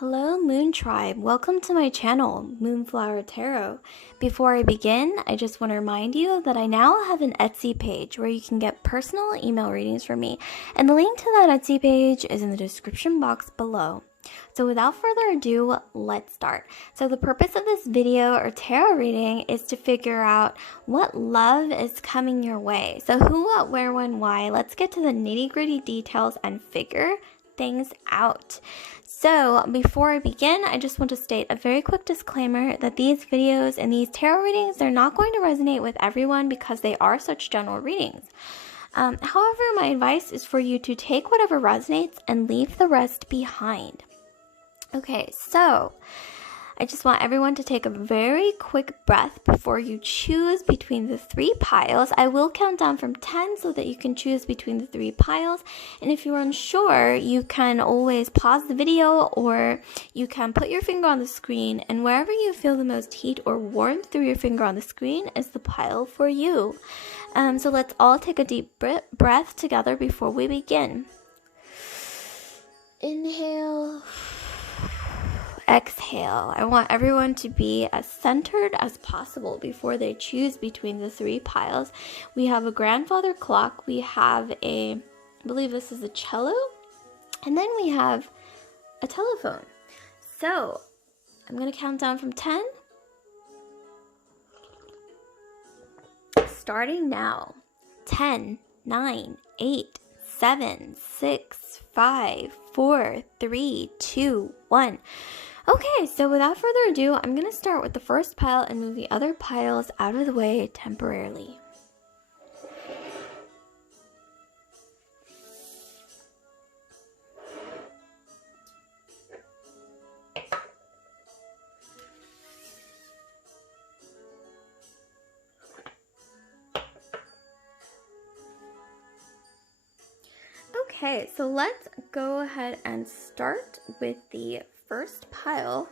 Hello Moon Tribe, welcome to my channel, Moonflower Tarot. Before I begin, I just want to remind you that I now have an Etsy page where you can get personal email readings from me, and the link to that Etsy page is in the description box below. So without further ado, let's start. So the purpose of this video or tarot reading is to figure out what love is coming your way. So who, what, where, when, why. Let's get to the nitty-gritty details and figure things out. So before I begin, I just want to state a very quick disclaimer that these videos and these tarot readings, they're not going to resonate with everyone because they are such general readings. However, my advice is for you to take whatever resonates and leave the rest behind. Okay, so I just want everyone to take a very quick breath before you choose between the three piles. I will count down from 10 so that you can choose between the three piles. And if you're unsure, you can always pause the video or you can put your finger on the screen, and wherever you feel the most heat or warmth through your finger on the screen is the pile for you. So let's all take a deep breath together before we begin. Inhale. Exhale. I want everyone to be as centered as possible before they choose between the three piles. We have a grandfather clock, we have I believe this is a cello, and then we have a telephone. So I'm going to count down from 10. Starting now. 10, 9, 8, 7, 6, 5, 4, 3, 2, 1. Okay, so without further ado, I'm going to start with the first pile and move the other piles out of the way temporarily. Okay, so let's go ahead and start with the first pile.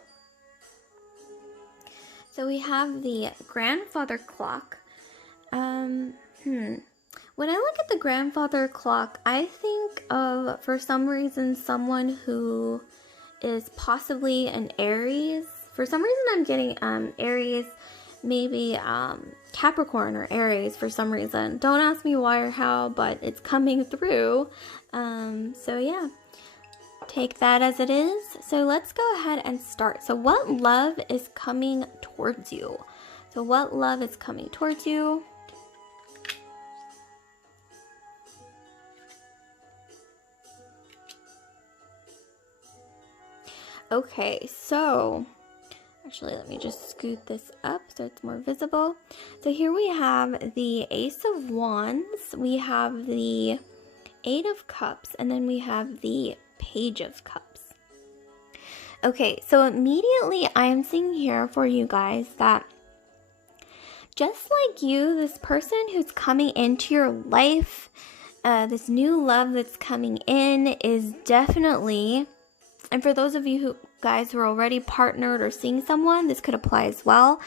So we have the grandfather clock. When I look at the grandfather clock, I think of, for some reason, someone who is possibly an Aries. For some reason, I'm getting Aries, maybe Capricorn or Aries for some reason. Don't ask me why or how, but it's coming through. So yeah, take that as it is. So let's go ahead and start. So what love is coming towards you? So what love is coming towards you? Okay, so actually, let me just scoot this up so it's more visible. So here we have the Ace of Wands, we have the Eight of Cups, and then we have the Page of Cups. Okay, so immediately I am seeing here for you guys that just like you, this person who's coming into your life, this new love that's coming in is definitely, and for those of you who guys who are already partnered or seeing someone, this could apply as well.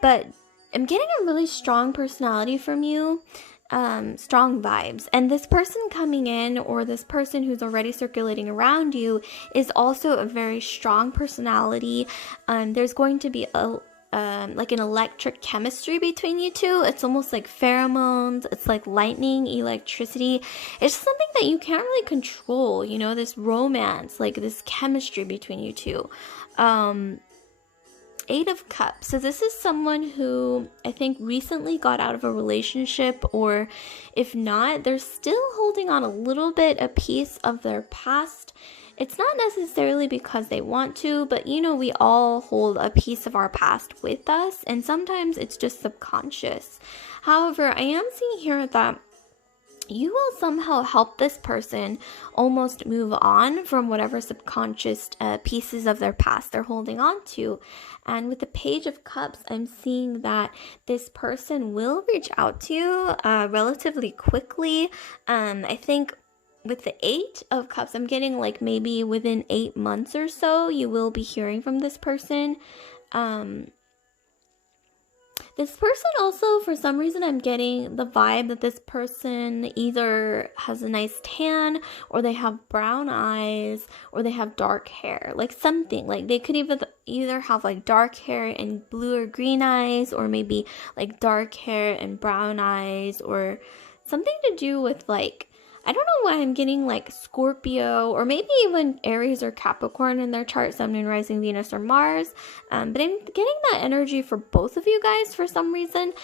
But I'm getting a really strong personality from you, strong vibes. And this person coming in, or this person who's already circulating around you, is also a very strong personality. There's going to be like an electric chemistry between you two. It's almost like pheromones. It's like lightning, electricity. It's something that you can't really control, you know, this romance, like this chemistry between you two. Eight of Cups. So this is someone who I think recently got out of a relationship, or if not, they're still holding on a little bit, a piece of their past. It's not necessarily because they want to, but you know, we all hold a piece of our past with us, and sometimes it's just subconscious. However, I am seeing here that you will somehow help this person almost move on from whatever subconscious pieces of their past they're holding on to. And with the Page of Cups, I'm seeing that this person will reach out to you relatively quickly. I think with the Eight of Cups, I'm getting like maybe within 8 months or so, you will be hearing from this person. This person also, for some reason, I'm getting the vibe that this person either has a nice tan, or they have brown eyes, or they have dark hair. Like something, like they could either have like dark hair and blue or green eyes, or maybe like dark hair and brown eyes, or something to do with like, I don't know why I'm getting like Scorpio, or maybe even Aries or Capricorn in their chart, Sun, Moon, Rising, Venus, or Mars. But I'm getting that energy for both of you guys for some reason.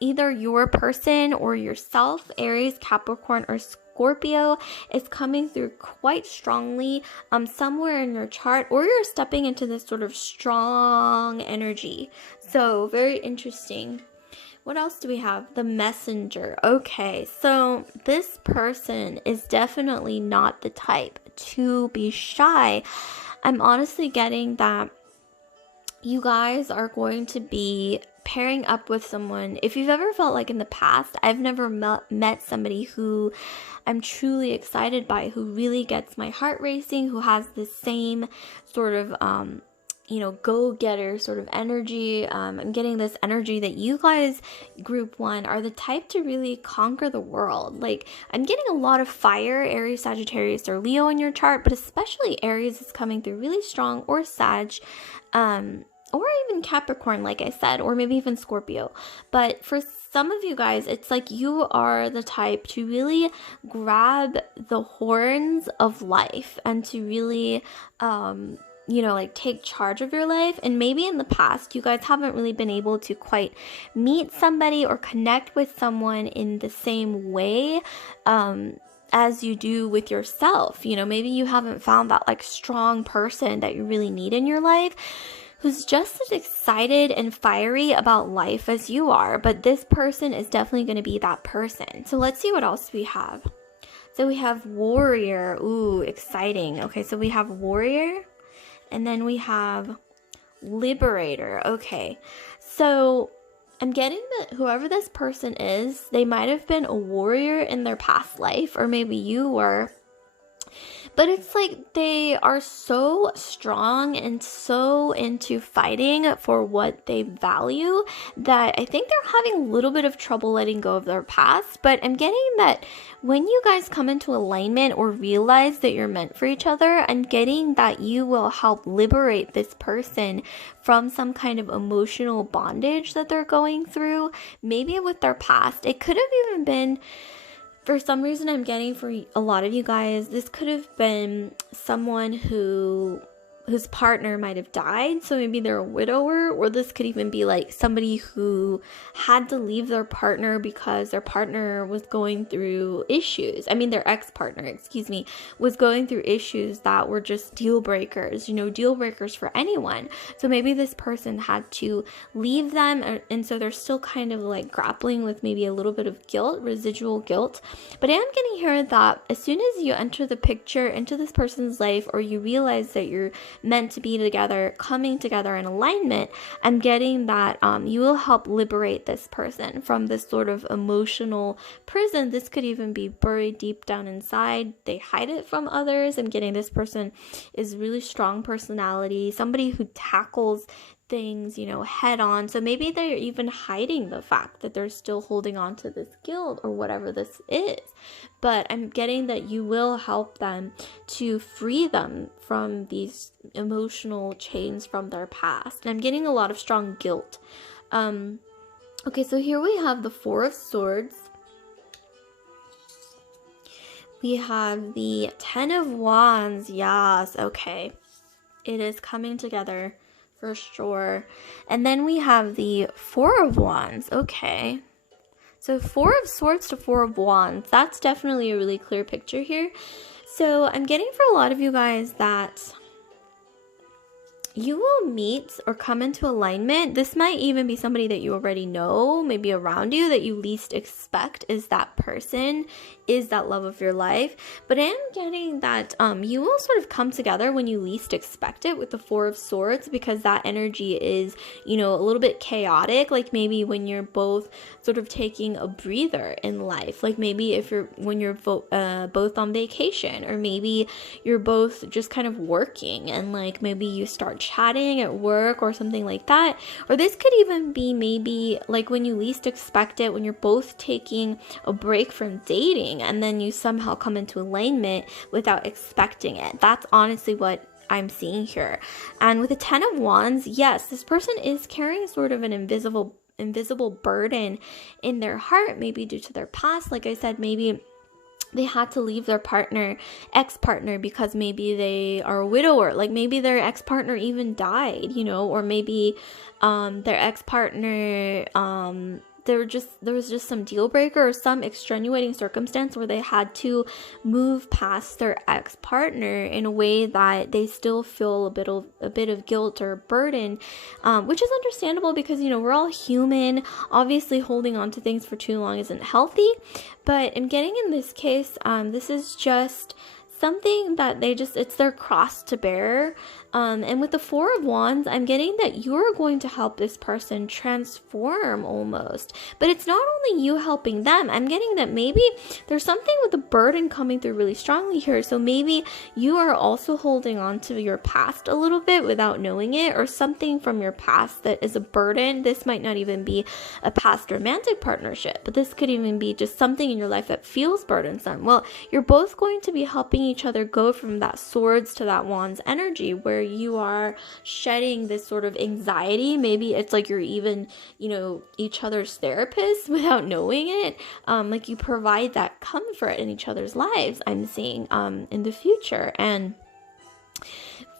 Either your person or yourself, Aries, Capricorn, or Scorpio, is coming through quite strongly somewhere in your chart, or you're stepping into this sort of strong energy. So very interesting. What else do we have? The Messenger. Okay, so this person is definitely not the type to be shy. I'm honestly getting that you guys are going to be pairing up with someone. If you've ever felt like in the past, I've never met somebody who I'm truly excited by, who really gets my heart racing, who has the same sort of go-getter sort of energy. I'm getting this energy that you guys, group one, are the type to really conquer the world. Like, I'm getting a lot of fire, Aries, Sagittarius, or Leo in your chart, but especially Aries is coming through really strong, or Sag, or even Capricorn, like I said, or maybe even Scorpio. But for some of you guys, it's like you are the type to really grab the horns of life and to really like take charge of your life. And maybe in the past, you guys haven't really been able to quite meet somebody or connect with someone in the same way as you do with yourself. Maybe you haven't found that like strong person that you really need in your life, who's just as excited and fiery about life as you are. But this person is definitely going to be that person. So let's see what else we have. So we have Warrior. Ooh, exciting. Okay, so we have Warrior. And then we have Liberator. Okay, so I'm getting that whoever this person is, they might have been a warrior in their past life, or maybe you were. But it's like they are so strong and so into fighting for what they value that I think they're having a little bit of trouble letting go of their past. But I'm getting that when you guys come into alignment or realize that you're meant for each other, I'm getting that you will help liberate this person from some kind of emotional bondage that they're going through, maybe with their past. It could have even been, for some reason, I'm getting for a lot of you guys, this could have been someone whose partner might have died, so maybe they're a widower, or this could even be like somebody who had to leave their partner because their partner was going through issues. Their ex-partner, was going through issues that were just deal breakers, deal breakers for anyone. So maybe this person had to leave them, and so they're still kind of like grappling with maybe a little bit of guilt, residual guilt. But I am getting here that as soon as you enter the picture into this person's life, or you realize that you're meant to be together, coming together in alignment, I'm getting that you will help liberate this person from this sort of emotional prison. This could even be buried deep down inside. They hide it from others. I'm getting this person is really strong personality, somebody who tackles things, head on. So maybe they're even hiding the fact that they're still holding on to this guilt or whatever this is. But I'm getting that you will help them to free them from these emotional chains from their past. And I'm getting a lot of strong guilt. Okay, so here we have the Four of Swords. We have the Ten of Wands. Yes, okay. It is coming together for sure. And then we have the Four of Wands. Okay. So Four of Swords to Four of Wands. That's definitely a really clear picture here. So I'm getting for a lot of you guys that you will meet or come into alignment. This might even be somebody that you already know, maybe around you, that you least expect is that person, is that love of your life. But I am getting that you will sort of come together when you least expect it with the Four of Swords, because that energy is, a little bit chaotic. Like maybe when you're both sort of taking a breather in life, like maybe when you're both on vacation, or maybe you're both just kind of working and like maybe you start chatting at work or something like that. Or this could even be maybe like when you least expect it, when you're both taking a break from dating and then you somehow come into alignment without expecting it. That's honestly what I'm seeing here. And with the 10 of Wands, yes, this person is carrying sort of an invisible burden in their heart, maybe due to their past. Like I said, maybe they had to leave their ex-partner because maybe they are a widower, like maybe their ex-partner even died, or maybe their ex-partner there was just some deal breaker or some extenuating circumstance where they had to move past their ex-partner in a way that they still feel a bit of guilt or burden, which is understandable because we're all human. Obviously, holding on to things for too long isn't healthy, but I'm getting in this case, this is just something that it's their cross to bear. And with the 4 of Wands, I'm getting that you're going to help this person transform almost. But it's not only you helping them. I'm getting that maybe there's something with the burden coming through really strongly here. So maybe you are also holding on to your past a little bit without knowing it, or something from your past that is a burden. This might not even be a past romantic partnership, but this could even be just something in your life that feels burdensome. Well, you're both going to be helping each other go from that swords to that wands energy, where you are shedding this sort of anxiety. Maybe it's like you're even, each other's therapist without knowing it. Like you provide that comfort in each other's lives, I'm seeing in the future. And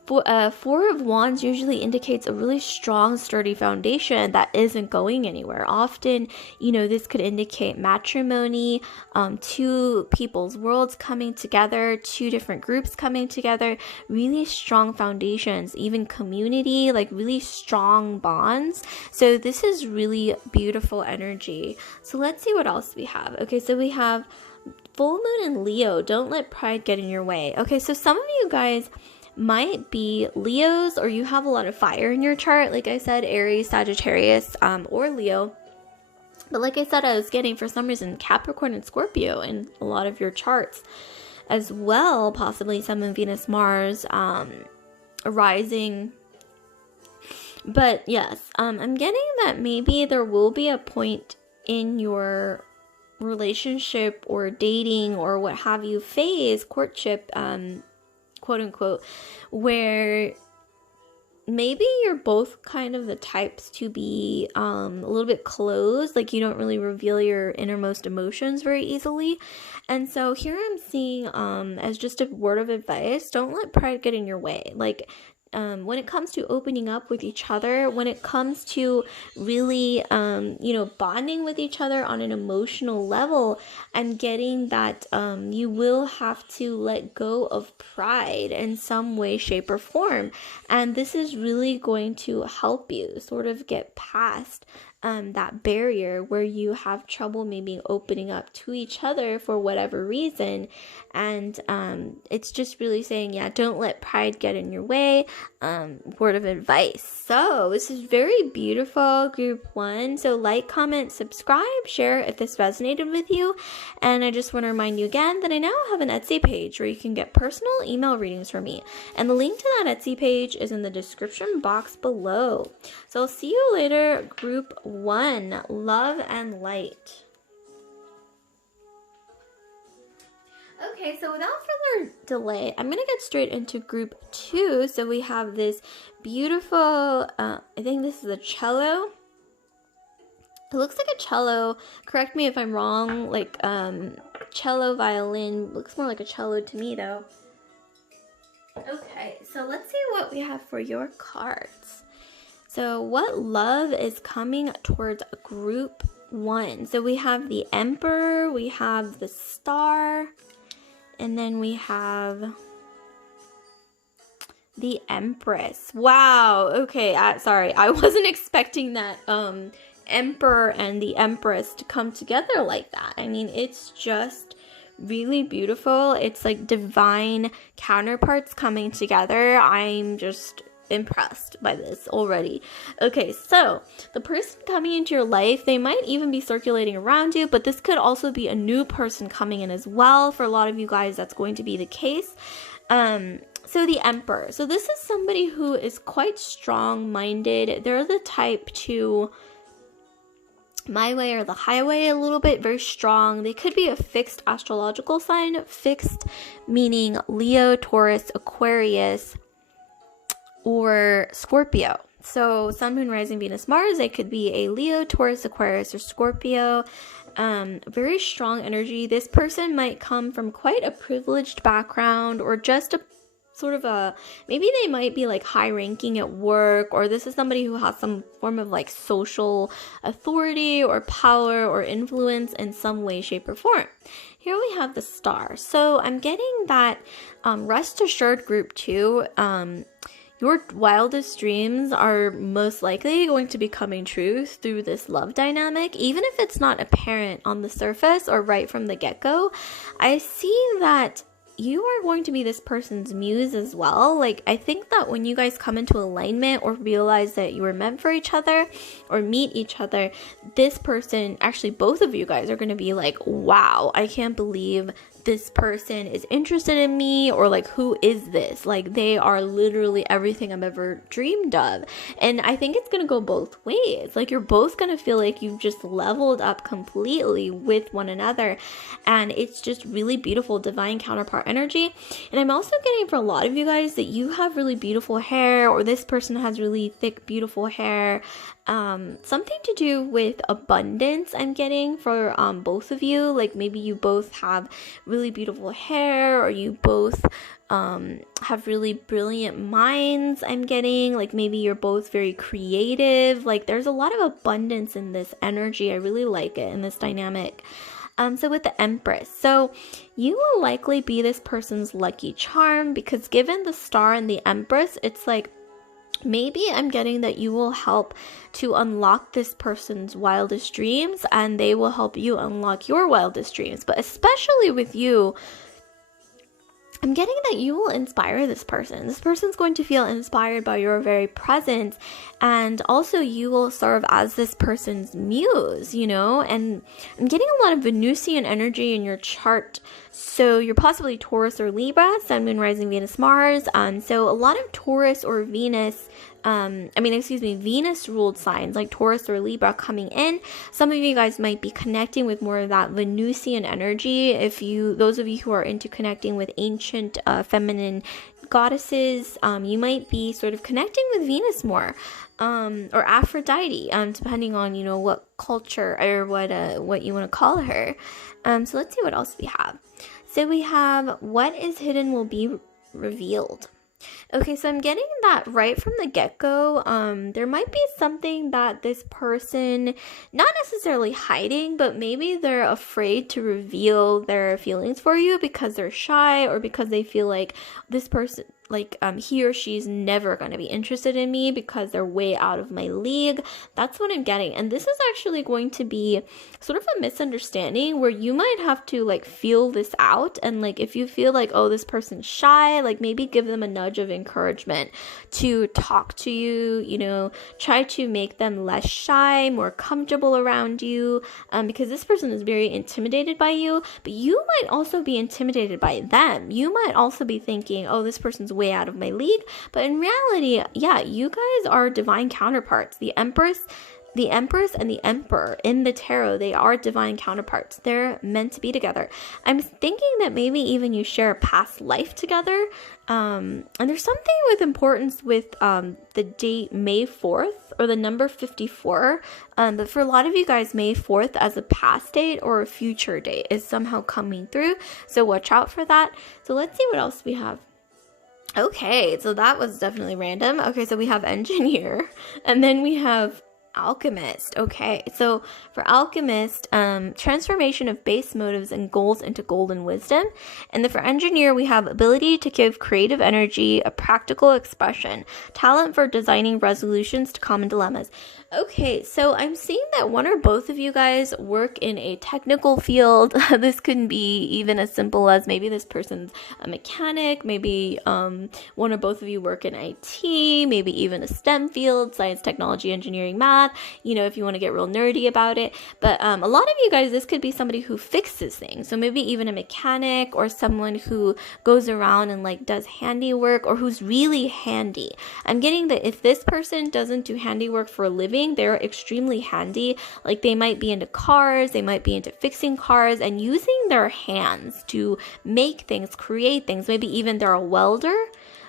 4 of Wands usually indicates a really strong, sturdy foundation that isn't going anywhere. Often, this could indicate matrimony, 2 people's worlds coming together, 2 different groups coming together, really strong foundations, even community, like really strong bonds. So this is really beautiful energy. So let's see what else we have. Okay, so we have full moon in Leo. Don't let pride get in your way. Okay, so some of you guys might be Leos, or you have a lot of fire in your chart. Like I said, Aries, Sagittarius, or Leo. But like I said, I was getting, for some reason, Capricorn and Scorpio in a lot of your charts as well. Possibly Sun and Venus, Mars, rising. But yes, I'm getting that maybe there will be a point in your relationship or dating or what have you phase, courtship, quote unquote, where maybe you're both kind of the types to be a little bit closed, like you don't really reveal your innermost emotions very easily. And so here I'm seeing as just a word of advice, don't let pride get in your way. Like when it comes to opening up with each other, when it comes to really, bonding with each other on an emotional level, and getting that you will have to let go of pride in some way, shape, or form. And this is really going to help you sort of get past that barrier where you have trouble maybe opening up to each other for whatever reason. And it's just really saying, don't let pride get in your way. Word of advice. So this is very beautiful, group 1. So like, comment, subscribe, share if this resonated with you. And I just want to remind you again that I now have an Etsy page where you can get personal email readings from me. And the link to that Etsy page is in the description box below. So I'll see you later, group 1. Love and light. Okay, so without further delay, I'm going to get straight into group 2. So we have this beautiful, I think this is a cello. It looks like a cello. Correct me if I'm wrong. Like cello, violin. Looks more like a cello to me though. Okay, so let's see what we have for your cards. So what love is coming towards group 1? So we have the Emperor, we have the Star, and then we have the Empress. Wow. Okay. Sorry. I wasn't expecting that Emperor and the Empress to come together like that. I mean, it's just really beautiful. It's like divine counterparts coming together. I'm just impressed by this already. Okay, so the person coming into your life, they might even be circulating around you, but this could also be a new person coming in as well. For a lot of you guys, that's going to be the case. So the Emperor. So this is somebody who is quite strong-minded. They're the type to my way or the highway a little bit, very strong. They could be a fixed astrological sign, fixed meaning Leo, Taurus, Aquarius, or Scorpio. So Sun, Moon, Rising, Venus, Mars, they could be a Leo, Taurus, Aquarius, or Scorpio. Very strong energy. This person might come from quite a privileged background, or just a sort of a, maybe they might be like high ranking at work, or this is somebody who has some form of like social authority or power or influence in some way, shape, or form. Here we have the Star. So I'm getting that rest assured, group 2, your wildest dreams are most likely going to be coming true through this love dynamic, even if it's not apparent on the surface or right from the get-go. I see that you are going to be this person's muse as well. Like, I think that when you guys come into alignment or realize that you were meant for each other or meet each other, this person, actually both of you guys, are going to be like, wow, I can't believe this person is interested in me, or like, who is this? Like, they are literally everything I've ever dreamed of. And I think it's gonna go both ways. Like, you're both gonna feel like you've just leveled up completely with one another, and it's just really beautiful divine counterpart energy. And I'm also getting for a lot of you guys that you have really beautiful hair, or this person has really thick, beautiful hair. Something to do with abundance I'm getting for both of you. Like, maybe you both have really beautiful hair, or you both have really brilliant minds I'm getting. Like, maybe you're both very creative. Like, there's a lot of abundance in this energy. I really like it in this dynamic. So with the Empress, so you will likely be this person's lucky charm, because given the Star and the Empress, it's like, maybe I'm getting that you will help to unlock this person's wildest dreams, and they will help you unlock your wildest dreams. But especially with you, I'm getting that you will inspire this person. This person's going to feel inspired by your very presence, and also you will serve as this person's muse, you know? And I'm getting a lot of Venusian energy in your chart. So you're possibly Taurus or Libra, Sun, Moon, Rising, Venus, Mars. So a lot of Taurus or Venus, Venus ruled signs like Taurus or Libra coming in. Some of you guys might be connecting with more of that Venusian energy. Those of you who are into connecting with ancient feminine goddesses, you might be sort of connecting with Venus more, or Aphrodite, depending on, you know, what culture or what you want to call her. So let's see what else we have. So we have, what is hidden will be revealed. Okay, so I'm getting that right from the get-go. There might be something that this person, not necessarily hiding, but maybe they're afraid to reveal their feelings for you because they're shy, or because they feel like this person, like he or she's never going to be interested in me because they're way out of my league. That's what I'm getting. And this is actually going to be sort of a misunderstanding where you might have to like feel this out. And like, if you feel like, oh, this person's shy, like maybe give them a nudge of encouragement to talk to you, you know, try to make them less shy, more comfortable around you, because this person is very intimidated by you, but you might also be intimidated by them. You might also be thinking, oh, this person's way out of my league. But in reality, yeah, you guys are divine counterparts. The Empress, and the Emperor in the tarot, they are divine counterparts. They're meant to be together. I'm thinking that maybe even you share a past life together. And there's something with importance with the date May 4th, or the number 54. But for a lot of you guys, May 4th as a past date or a future date is somehow coming through. So watch out for that. So let's see what else we have. Okay, so that was definitely random. Okay, so we have Engineer, and then we have Alchemist. Okay, so for Alchemist, transformation of base motives and goals into golden wisdom. And then for Engineer, we have ability to give creative energy, a practical expression, talent for designing resolutions to common dilemmas. Okay, so I'm seeing that one or both of you guys work in a technical field. This could be even as simple as maybe this person's a mechanic, maybe one or both of you work in IT, maybe even a STEM field, science, technology, engineering, math. math, you know, if you want to get real nerdy about it. But a lot of you guys, this could be somebody who fixes things. So maybe even a mechanic or someone who goes around and like does handiwork or who's really handy. I'm getting that if this person doesn't do handiwork for a living, they're extremely handy. Like they might be into cars, they might be into fixing cars and using their hands to make things, create things. Maybe even they're a welder.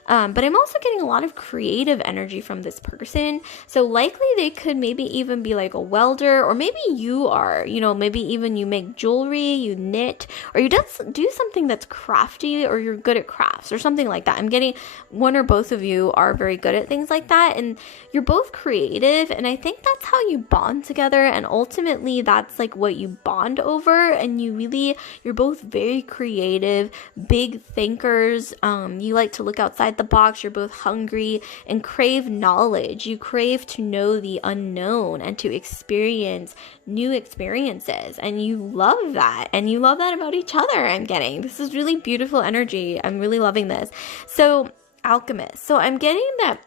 But I'm also getting a lot of creative energy from this person. So likely they could maybe even be like a welder, or maybe you are, you know, maybe even you make jewelry, you knit, or you do something that's crafty, or you're good at crafts or something like that. I'm getting one or both of you are very good at things like that, and you're both creative, and I think that's how you bond together, and ultimately that's like what you bond over, and you're both very creative, big thinkers. You like to look outside the box. You're both hungry and crave knowledge. You crave to know the unknown and to experience new experiences, and you love that, and you love that about each other. I'm getting this is really beautiful energy. I'm really loving this. So alchemist, so I'm getting that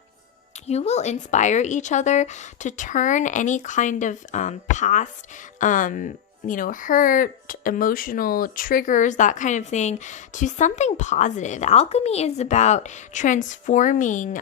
you will inspire each other to turn any kind of past hurt, emotional triggers, that kind of thing, to something positive. Alchemy is about transforming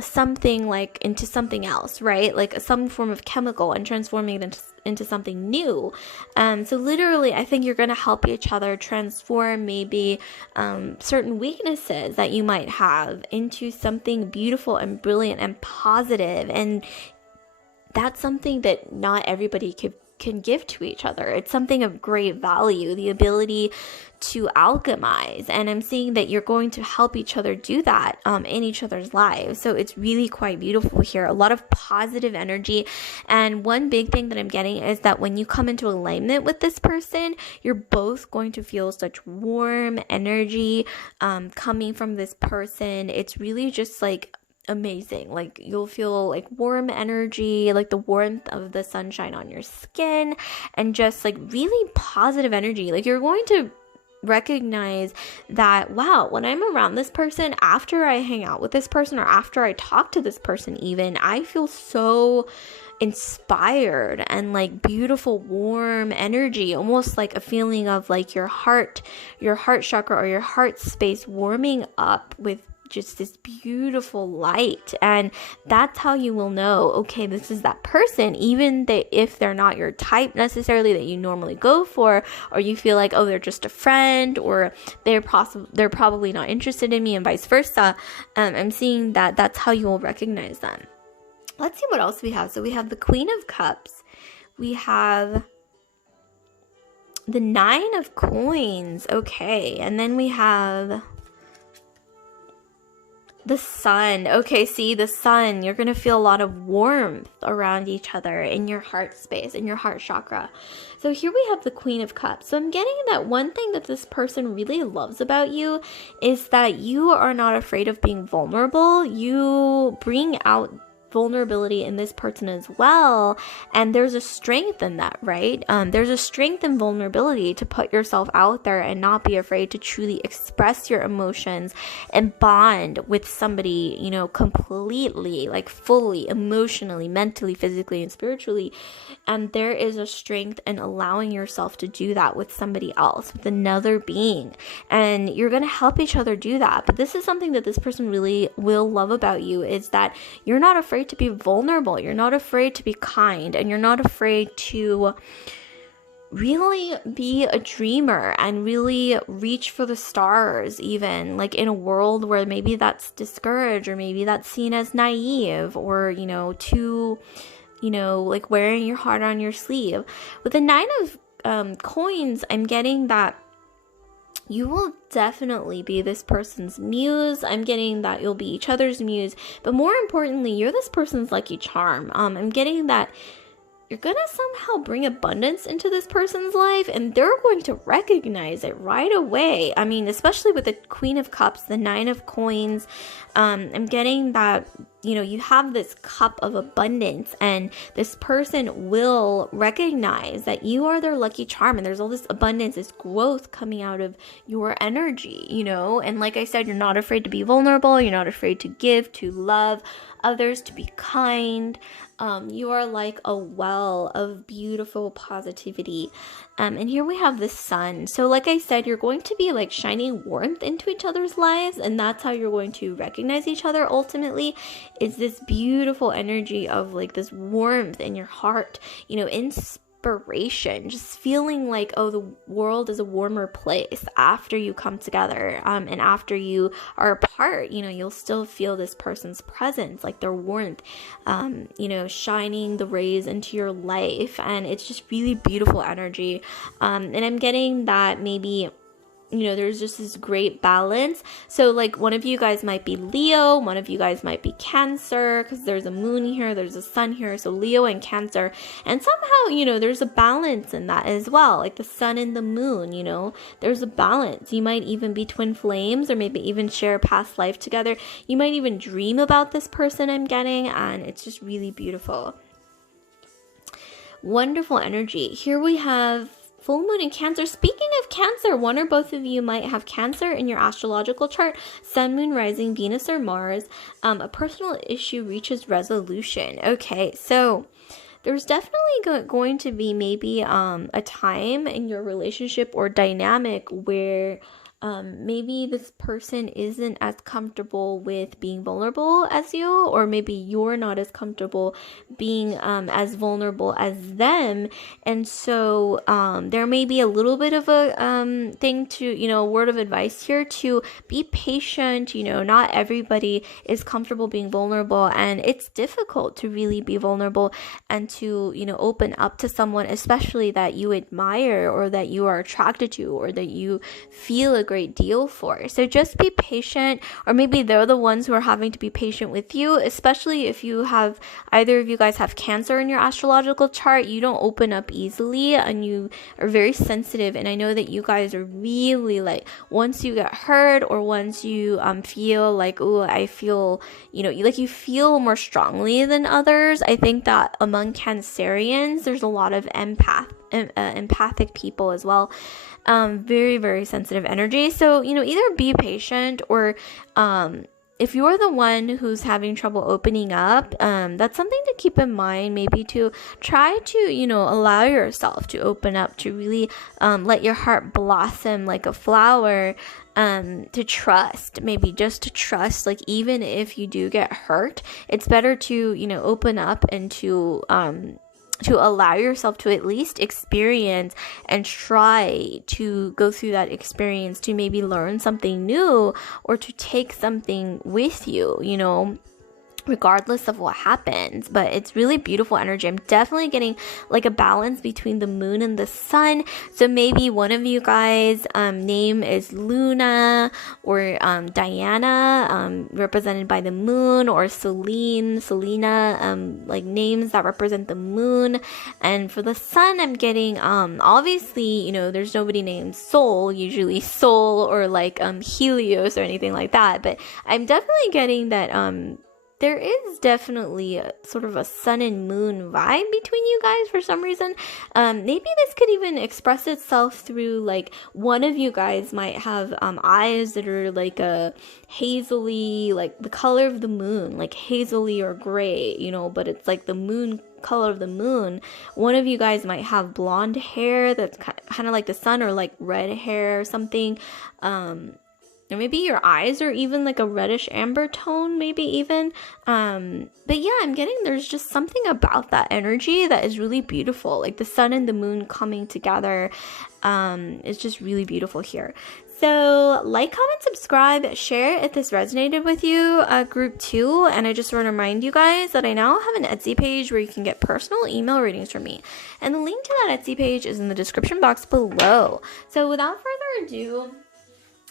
something like into something else, right? Like some form of chemical, and transforming it into something new. So literally, I think you're going to help each other transform maybe certain weaknesses that you might have into something beautiful and brilliant and positive. And that's something that not everybody can give to each other. It's something of great value, the ability to alchemize. And I'm seeing that you're going to help each other do that in each other's lives. So it's really quite beautiful here. A lot of positive energy. And one big thing that I'm getting is that when you come into alignment with this person, you're both going to feel such warm energy coming from this person. It's really just like amazing. Like you'll feel like warm energy, like the warmth of the sunshine on your skin, and just like really positive energy. Like you're going to recognize that, wow, when I'm around this person, after I hang out with this person, or after I talk to this person even, I feel so inspired and like beautiful, warm energy, almost like a feeling of like your heart chakra or your heart space warming up with just this beautiful light. And that's how you will know, okay, this is that person, even if they're not your type necessarily that you normally go for, or you feel like, oh, they're just a friend, or they're probably not interested in me, and vice versa. I'm seeing that that's how you will recognize them. Let's see what else we have. So we have the Queen of Cups, we have the Nine of Coins, okay, and then we have the Sun. Okay, see, the Sun, you're going to feel a lot of warmth around each other in your heart space, in your heart chakra. So here we have the Queen of Cups. So I'm getting that one thing that this person really loves about you is that you are not afraid of being vulnerable. You bring out vulnerability in this person as well, and there's a strength in that, right? There's a strength in vulnerability to put yourself out there and not be afraid to truly express your emotions and bond with somebody, you know, completely, like fully, emotionally, mentally, physically, and spiritually. And there is a strength in allowing yourself to do that with somebody else, with another being, and you're going to help each other do that. But this is something that this person really will love about you, is that you're not afraid to be vulnerable, you're not afraid to be kind, and you're not afraid to really be a dreamer and really reach for the stars, even like in a world where maybe that's discouraged, or maybe that's seen as naive, or, you know, too, you know, like wearing your heart on your sleeve. With the Nine of Coins, I'm getting that you will definitely be this person's muse. I'm getting that you'll be each other's muse, but more importantly, you're this person's lucky charm. I'm getting that you're gonna somehow bring abundance into this person's life, and they're going to recognize it right away. I mean, especially with the Queen of Cups, the Nine of Coins, I'm getting that you know, you have this cup of abundance, and this person will recognize that you are their lucky charm, and there's all this abundance, this growth coming out of your energy, you know. And like I said, you're not afraid to be vulnerable, you're not afraid to give, to love others, to be kind. You are like a well of beautiful positivity. And here we have the sun. So like I said, you're going to be like shining warmth into each other's lives, and that's how you're going to recognize each other ultimately, is this beautiful energy of like this warmth in your heart, you know, inspiration, just feeling like, oh, the world is a warmer place after you come together, and after you are apart, you know, you'll still feel this person's presence, like their warmth, you know, shining the rays into your life, and it's just really beautiful energy. And I'm getting that maybe, you know, there's just this great balance. So like one of you guys might be Leo, one of you guys might be Cancer, because there's a moon here, there's a sun here, so Leo and Cancer. And somehow, you know, there's a balance in that as well, like the sun and the moon, you know, there's a balance. You might even be twin flames, or maybe even share a past life together. You might even dream about this person, I'm getting, and it's just really beautiful. Wonderful energy. Here we have full moon in Cancer. Speaking of Cancer, one or both of you might have Cancer in your astrological chart, sun, moon, rising, Venus, or Mars. A personal issue reaches resolution. Okay, so there's definitely going to be maybe a time in your relationship or dynamic where maybe this person isn't as comfortable with being vulnerable as you, or maybe you're not as comfortable being as vulnerable as them. And so there may be a little bit of a thing to, you know, word of advice here to be patient. You know, not everybody is comfortable being vulnerable, and it's difficult to really be vulnerable and to, you know, open up to someone, especially that you admire or that you are attracted to or that you feel a great deal for. So just be patient, or maybe they're the ones who are having to be patient with you, especially if you have, either of you guys have Cancer in your astrological chart. You don't open up easily, and you are very sensitive. And I know that you guys are really like, once you get hurt, or once you feel like, oh, I feel, you know, like you feel more strongly than others. I think that among Cancerians, there's a lot of empathic people as well. Very, very sensitive energy. So, you know, either be patient, or if you're the one who's having trouble opening up, that's something to keep in mind, maybe to try to, you know, allow yourself to open up, to really let your heart blossom like a flower, to trust, maybe just to trust, like even if you do get hurt, it's better to, you know, open up and to allow yourself to at least experience and try to go through that experience, to maybe learn something new, or to take something with you, you know, regardless of what happens. But it's really beautiful energy. I'm definitely getting like a balance between the moon and the sun. So maybe one of you guys name is Luna, or Diana, represented by the moon, or Selena, like names that represent the moon. And for the sun, I'm getting obviously, you know, there's nobody named Sol, usually Sol, or like Helios or anything like that, but I'm definitely getting that there is definitely a sort of a sun and moon vibe between you guys for some reason. Maybe this could even express itself through, like, one of you guys might have eyes that are like a hazily, like the color of the moon, like hazily or gray, you know, but it's like the moon color of the moon. One of you guys might have blonde hair that's kind of like the sun, or like red hair or something. Or maybe your eyes are even like a reddish amber tone, maybe even. But yeah, I'm getting there's just something about that energy that is really beautiful. Like the sun and the moon coming together. It's just really beautiful here. So like, comment, subscribe, share if this resonated with you, group 2. And I just want to remind you guys that I now have an Etsy page where you can get personal email readings from me. And the link to that Etsy page is in the description box below. So without further ado,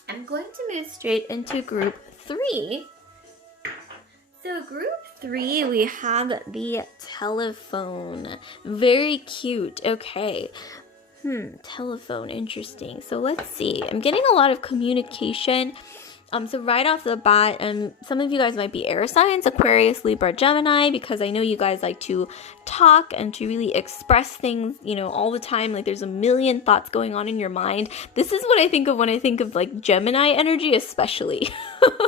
I'm going to move straight into group 3. So group 3, we have the telephone. Very cute. Okay. Telephone, interesting. So let's see. I'm getting a lot of communication. So right off the bat, some of you guys might be air signs, Aquarius, Libra, Gemini, because I know you guys like to talk and to really express things, you know, all the time. Like there's a million thoughts going on in your mind. This is what I think of when I think of like Gemini energy, especially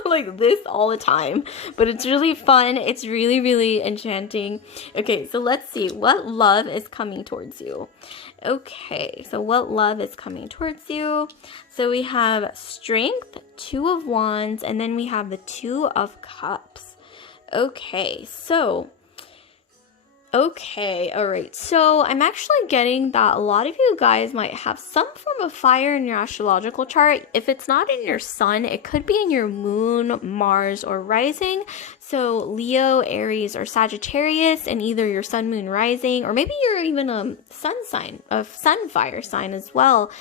like this all the time, but it's really fun. It's really, really enchanting. Okay, so let's see what love is coming towards you. Okay, so what love is coming towards you? So we have Strength, Two of Wands, and then we have the Two of Cups. Okay, all right. So I'm actually getting that a lot of you guys might have some form of fire in your astrological chart. If it's not in your sun, it could be in your moon, Mars, or rising. So Leo, Aries, or Sagittarius, and either your sun, moon, rising, or maybe you're even a sun sign, a sun fire sign as well.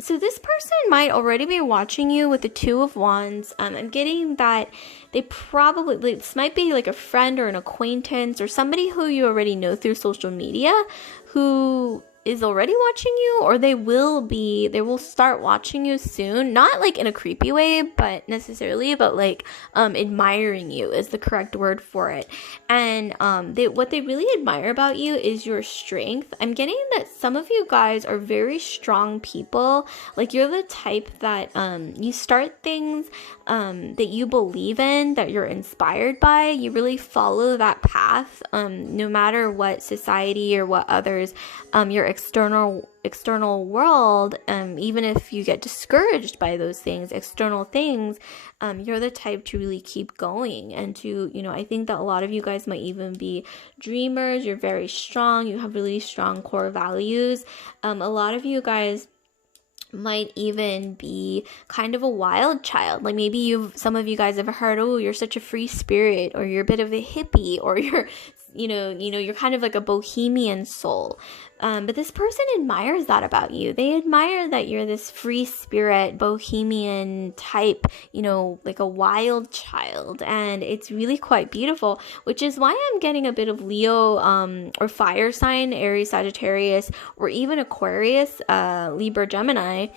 So this person might already be watching you with the Two of Wands. I'm getting that they probably, this might be like a friend or an acquaintance or somebody who you already know through social media who is already watching you, or they will start watching you soon. Not like in a creepy way, but like admiring you is the correct word for it. And what they really admire about you is your strength. I'm getting that some of you guys are very strong people. Like you're the type that you start things that you believe in, that you're inspired by. You really follow that path, no matter what society or what others, your external world, even if you get discouraged by those things, external things, you're the type to really keep going and to, you know, I think that a lot of you guys might even be dreamers. You're very strong. You have really strong core values. A lot of you guys might even be kind of a wild child. Like maybe some of you guys have heard, oh, you're such a free spirit, or you're a bit of a hippie, or you're you're kind of like a bohemian soul. But this person admires that about you. They admire that you're this free spirit, bohemian type, like a wild child. And it's really quite beautiful, which is why I'm getting a bit of Leo, or fire sign, Aries, Sagittarius, or even Aquarius, Libra, Gemini.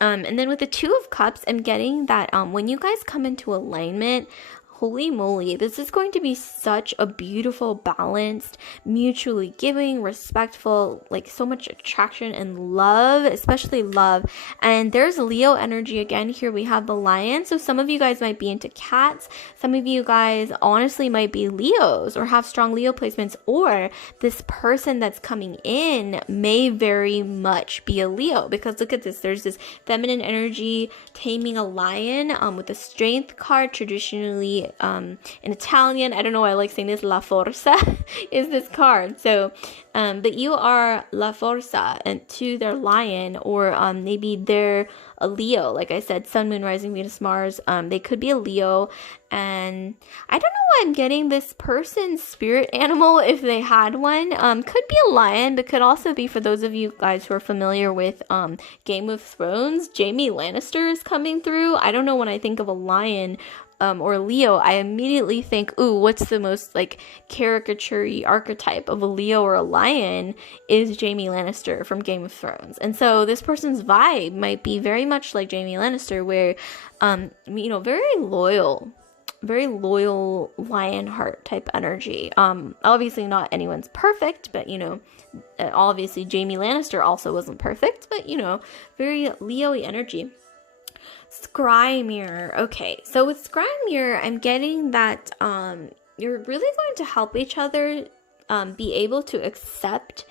And then with the Two of Cups, I'm getting that when you guys come into alignment, holy moly, this is going to be such a beautiful, balanced, mutually giving, respectful, like so much attraction and love, especially love. And there's Leo energy again. Here we have the lion. So some of you guys might be into cats. Some of you guys honestly might be Leos or have strong Leo placements, or this person that's coming in may very much be a Leo, because look at this. There's this feminine energy taming a lion, with the strength card, traditionally in Italian, I don't know why I like saying this, La Forza is this card. So but you are La Forza and to their lion, or maybe they're a Leo, like I said, Sun, Moon, Rising, Venus, Mars. They could be a Leo, and I don't know why I'm getting this person's spirit animal, if they had one. Could be a lion, but could also be, for those of you guys who are familiar with Game of Thrones, Jaime Lannister is coming through. I don't know, when I think of a lion or Leo, I immediately think, ooh, what's the most like caricature-y archetype of a Leo or a lion is Jaime Lannister from Game of Thrones. And so this person's vibe might be very much like Jaime Lannister, where, very loyal lion heart type energy. Obviously not anyone's perfect, but obviously Jaime Lannister also wasn't perfect, but very Leo-y energy. Scry mirror. Okay, so with scry mirror, I'm getting that you're really going to help each other be able to accept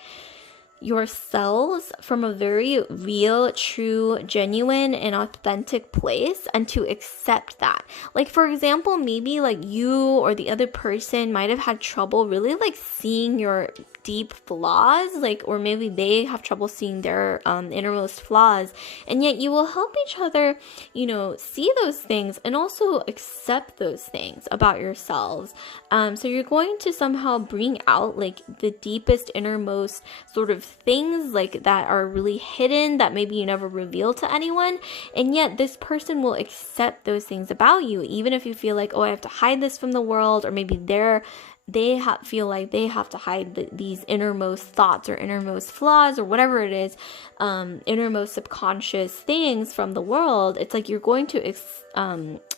yourselves from a very real, true, genuine, and authentic place, and to accept that. Like, for example, maybe like you or the other person might have had trouble really like seeing your deep flaws, like, or maybe they have trouble seeing their innermost flaws, and yet you will help each other see those things and also accept those things about yourselves. So you're going to somehow bring out like the deepest, innermost sort of things like that are really hidden that maybe you never reveal to anyone, and yet this person will accept those things about you, even if you feel like, oh, I have to hide this from the world, or maybe feel like they have to hide these innermost thoughts or innermost flaws or whatever it is, innermost subconscious things from the world. It's like you're going to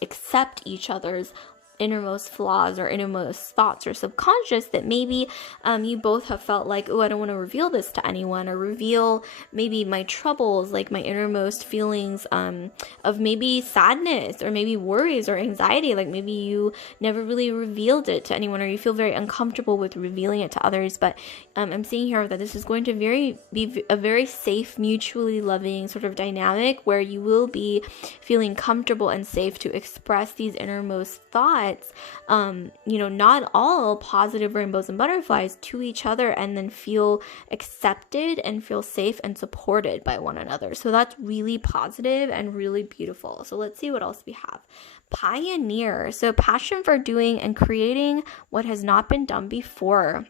accept each other's innermost flaws or innermost thoughts or subconscious that maybe you both have felt like, oh, I don't want to reveal this to anyone, or reveal maybe my troubles, like my innermost feelings of maybe sadness or maybe worries or anxiety, like maybe you never really revealed it to anyone, or you feel very uncomfortable with revealing it to others. But I'm seeing here that this is going to be a very safe, mutually loving sort of dynamic where you will be feeling comfortable and safe to express these innermost thoughts, not all positive rainbows and butterflies, to each other, and then feel accepted and feel safe and supported by one another. So that's really positive and really beautiful. So let's see what else we have. Pioneer. So passion for doing and creating what has not been done before.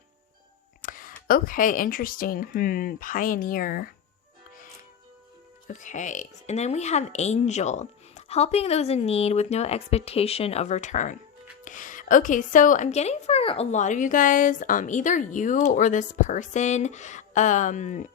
Okay, interesting. Pioneer. Okay, and then we have angel. Helping those in need with no expectation of return. Okay, so I'm getting for a lot of you guys, either you or this person might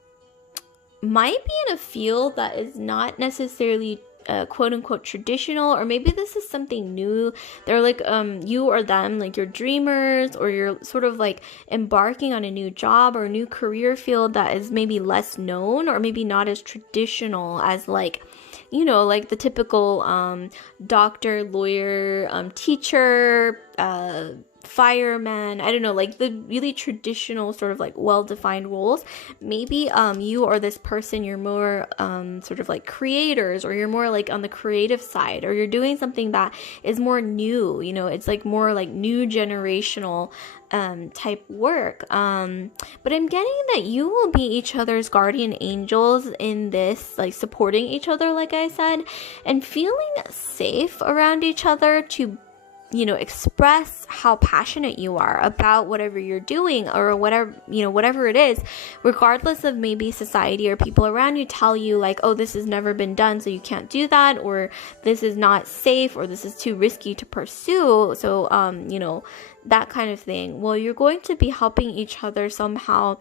be in a field that is not necessarily quote unquote traditional, or maybe this is something new. They're like you or them, like you're dreamers, or you're sort of like embarking on a new job or a new career field that is maybe less known, or maybe not as traditional as like, like the typical doctor, lawyer, teacher, fireman, I don't know, like the really traditional sort of like well-defined roles. Maybe you or this person, you're more sort of like creators, or you're more like on the creative side, or you're doing something that is more new, it's like more like new generational type work. But I'm getting that you will be each other's guardian angels in this, like supporting each other, like I said, and feeling safe around each other to express how passionate you are about whatever you're doing, or whatever it is, regardless of maybe society or people around you tell you like, oh, this has never been done, so you can't do that, or this is not safe, or this is too risky to pursue. So, that kind of thing. Well, you're going to be helping each other somehow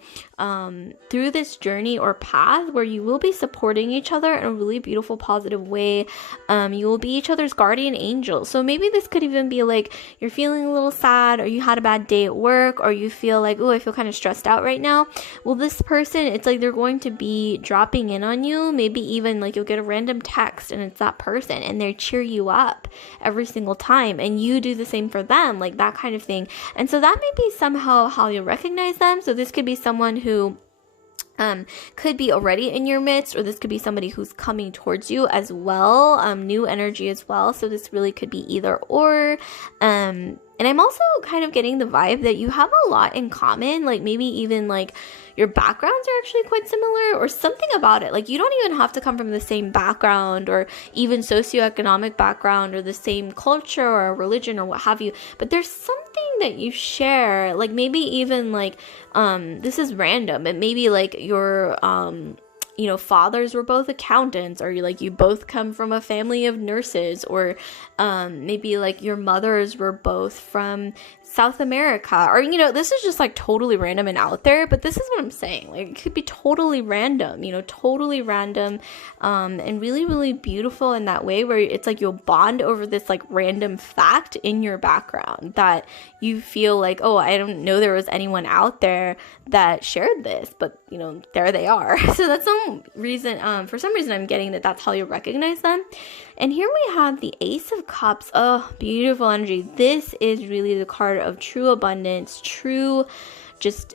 through this journey or path where you will be supporting each other in a really beautiful, positive way. You will be each other's guardian angel. So maybe this could even be like you're feeling a little sad, or you had a bad day at work, or you feel like, oh, I feel kind of stressed out right now. Well, this person, it's like they're going to be dropping in on you. Maybe even like you'll get a random text and it's that person, and they cheer you up every single time, and you do the same for them, like that kind of thing. And so that may be somehow how you recognize them. So this could be someone who could be already in your midst, or this could be somebody who's coming towards you as well, new energy as well. So this really could be either or. And I'm also kind of getting the vibe that you have a lot in common, like maybe even like your backgrounds are actually quite similar, or something about it. Like you don't even have to come from the same background, or even socioeconomic background, or the same culture or religion or what have you, but there's something that you share, like maybe even like this is random, but maybe like your fathers were both accountants, or you both come from a family of nurses, or maybe like your mothers were both from South America, or this is just like totally random and out there, but this is what I'm saying. Like it could be totally random, totally random, and really, really beautiful in that way, where it's like you'll bond over this like random fact in your background that you feel like, oh, I don't know there was anyone out there that shared this, but there they are. So that's some reason, for some reason I'm getting that that's how you recognize them. And here we have the Ace of Cups. Oh, beautiful energy. This is really the card of true abundance, true just,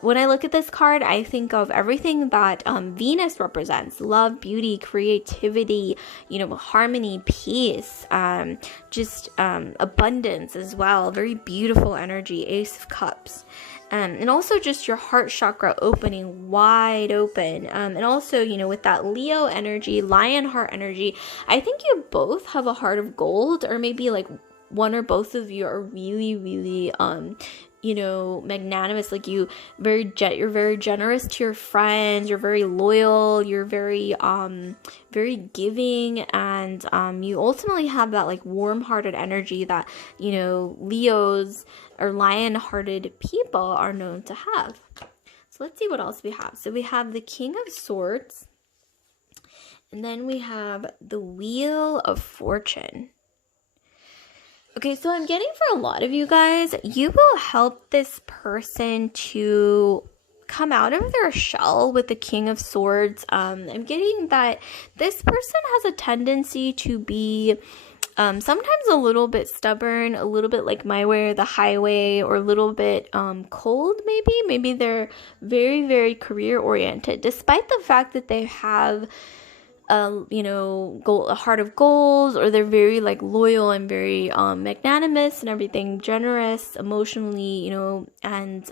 when I look at this card, I think of everything that Venus represents: love, beauty, creativity, harmony, peace, abundance as well. Very beautiful energy, Ace of Cups. And also just your heart chakra opening wide open. And also, with that Leo energy, lion heart energy, I think you both have a heart of gold, or maybe like one or both of you are really, really you know, magnanimous. Like you're very generous to your friends, you're very loyal, you're very very giving, and you ultimately have that like warm-hearted energy that, you know, Leos or lion-hearted people are known to have. So let's see what else we have. So we have the King of Swords, and then we have the Wheel of Fortune. Okay, so I'm getting for a lot of you guys, you will help this person to come out of their shell with the King of Swords. I'm getting that this person has a tendency to be sometimes a little bit stubborn, a little bit like my way or the highway, or a little bit cold maybe. Maybe they're very, very career oriented, despite the fact that they have you know, a heart of gold, or they're very like loyal and very magnanimous and everything, generous emotionally, you know, and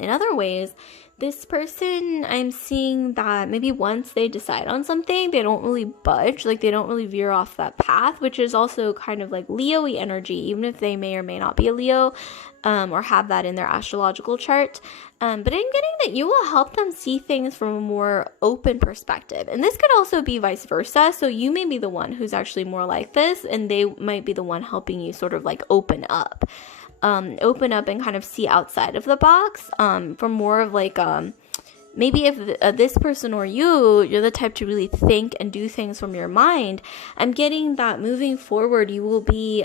in other ways. This person, I'm seeing that maybe once they decide on something, they don't really budge, like they don't really veer off that path, which is also kind of like Leo-y energy, even if they may or may not be a Leo, or have that in their astrological chart. But I'm getting that you will help them see things from a more open perspective. And this could also be vice versa. So you may be the one who's actually more like this, and they might be the one helping you sort of like open up and kind of see outside of the box, for more of like, maybe if this person or you're the type to really think and do things from your mind. I'm getting that moving forward, you will be,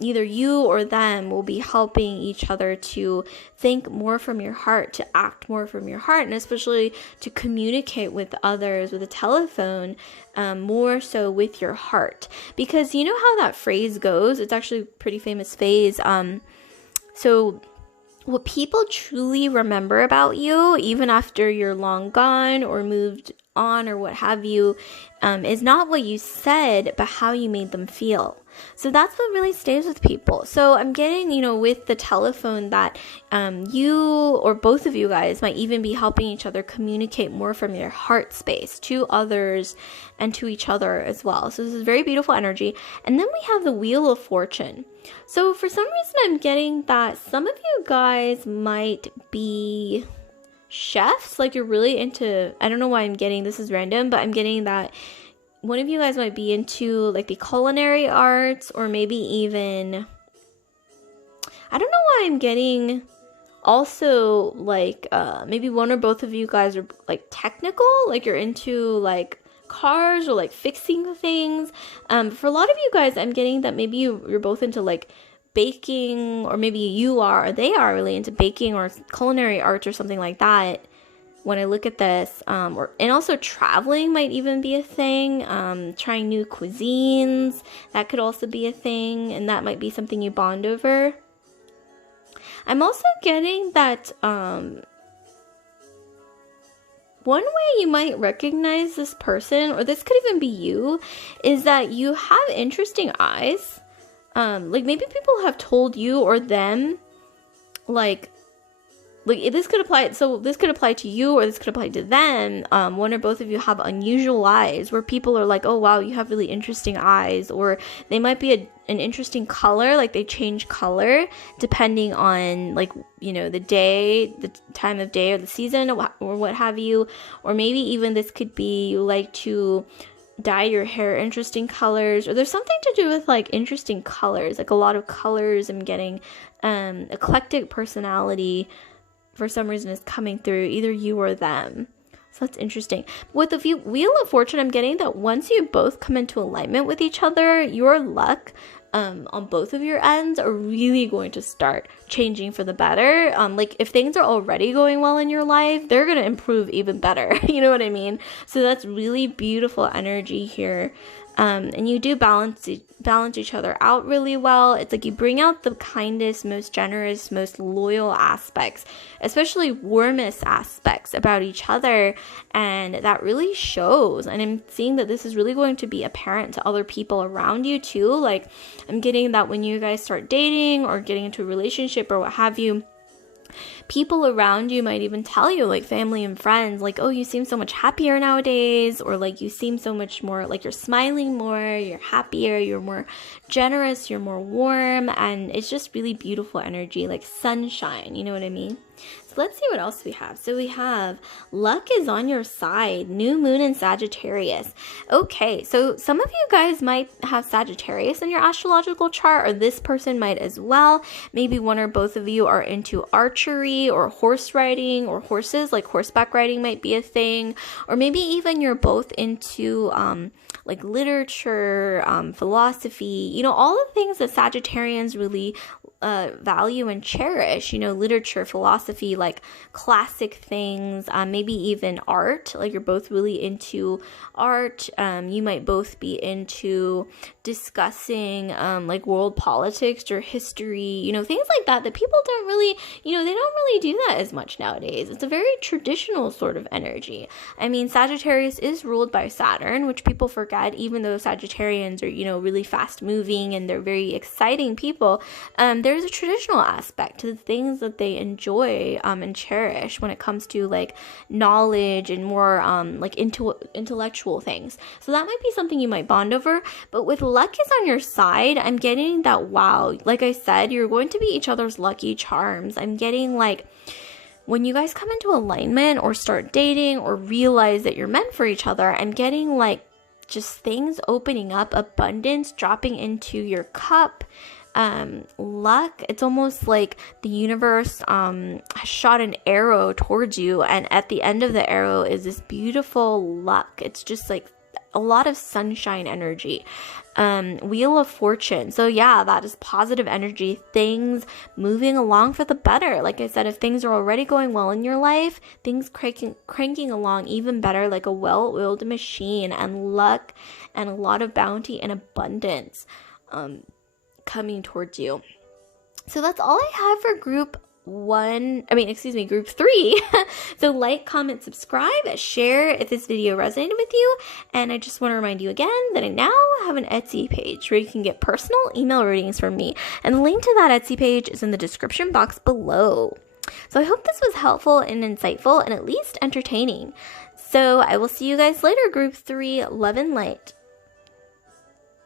either you or them will be helping each other to think more from your heart, to act more from your heart, and especially to communicate with others with a telephone, more so with your heart. Because you know how that phrase goes? It's actually a pretty famous phrase. So what people truly remember about you, even after you're long gone or moved on or what have you, is not what you said, but how you made them feel. So that's what really stays with people. So I'm getting, you know, with the telephone that you or both of you guys might even be helping each other communicate more from your heart space to others and to each other as well. So this is very beautiful energy. And then we have the Wheel of Fortune. So for some reason, I'm getting that some of you guys might be chefs. Like you're really into, I don't know why I'm getting, this is random, but I'm getting that one of you guys might be into like the culinary arts, or maybe even, I don't know why I'm getting also like maybe one or both of you guys are like technical, like you're into like cars or like fixing things. For a lot of you guys, I'm getting that maybe you're both into like baking, or maybe you are or they are really into baking or culinary arts or something like that. When I look at this, and also traveling might even be a thing, trying new cuisines, that could also be a thing, and that might be something you bond over. I'm also getting that one way you might recognize this person, or this could even be you, is that you have interesting eyes. Like maybe people have told you or them, like this could apply. So this could apply to you, or this could apply to them. One or both of you have unusual eyes, where people are like, "Oh wow, you have really interesting eyes," or they might be an interesting color, like they change color depending on like, you know, the day, the time of day, or the season, or what have you. Or maybe even this could be you like to dye your hair interesting colors, or there's something to do with like interesting colors, like a lot of colors. I'm getting eclectic personality for some reason is coming through, either you or them. So that's interesting. With the Wheel of Fortune, I'm getting that once you both come into alignment with each other, your luck on both of your ends are really going to start changing for the better. Like if things are already going well in your life, they're going to improve even better. You know what I mean? So that's really beautiful energy here. And you do balance each other out really well. It's like you bring out the kindest, most generous, most loyal aspects, especially warmest aspects about each other. And that really shows. And I'm seeing that this is really going to be apparent to other people around you too. Like I'm getting that when you guys start dating or getting into a relationship or what have you, people around you might even tell you, like family and friends, like, oh, you seem so much happier nowadays, or like you seem so much more like you're smiling more, you're happier, you're more generous, you're more warm, and it's just really beautiful energy, like sunshine, you know what I mean? So let's see what else we have. So we have luck is on your side, new moon in Sagittarius. Okay, so some of you guys might have Sagittarius in your astrological chart, or this person might as well. Maybe one or both of you are into archery or horse riding or horses, like horseback riding might be a thing, or maybe even you're both into like literature, philosophy, you know, all the things that Sagittarians really value and cherish, you know, literature, philosophy, like classic things, maybe even art, like you're both really into art. You might both be into discussing like world politics or history, you know, things like that people don't really, you know, they don't really do that as much nowadays. It's a very traditional sort of energy. I mean, Sagittarius is ruled by Saturn, which people forget, even though Sagittarians are, you know, really fast moving and they're very exciting people. There's a traditional aspect to the things that they enjoy and cherish when it comes to like knowledge and more like intellectual things. So that might be something you might bond over. But with luck is on your side, I'm getting that, wow, like I said, you're going to be each other's lucky charms. I'm getting like, when you guys come into alignment or start dating or realize that you're meant for each other, I'm getting like just things opening up, abundance dropping into your cup. Luck, it's almost like the universe shot an arrow towards you, and at the end of the arrow is this beautiful luck. It's just like a lot of sunshine energy. Wheel of Fortune. So yeah, that is positive energy, things moving along for the better. Like I said, if things are already going well in your life, things cranking along even better, like a well-oiled machine, and luck and a lot of bounty and abundance coming towards you. So that's all I have for group 3. So like, comment, subscribe, share if this video resonated with you. And I just want to remind you again that I now have an Etsy page where you can get personal email readings from me. And the link to that Etsy page is in the description box below. So I hope this was helpful and insightful and at least entertaining. So I will see you guys later, group 3. Love and light.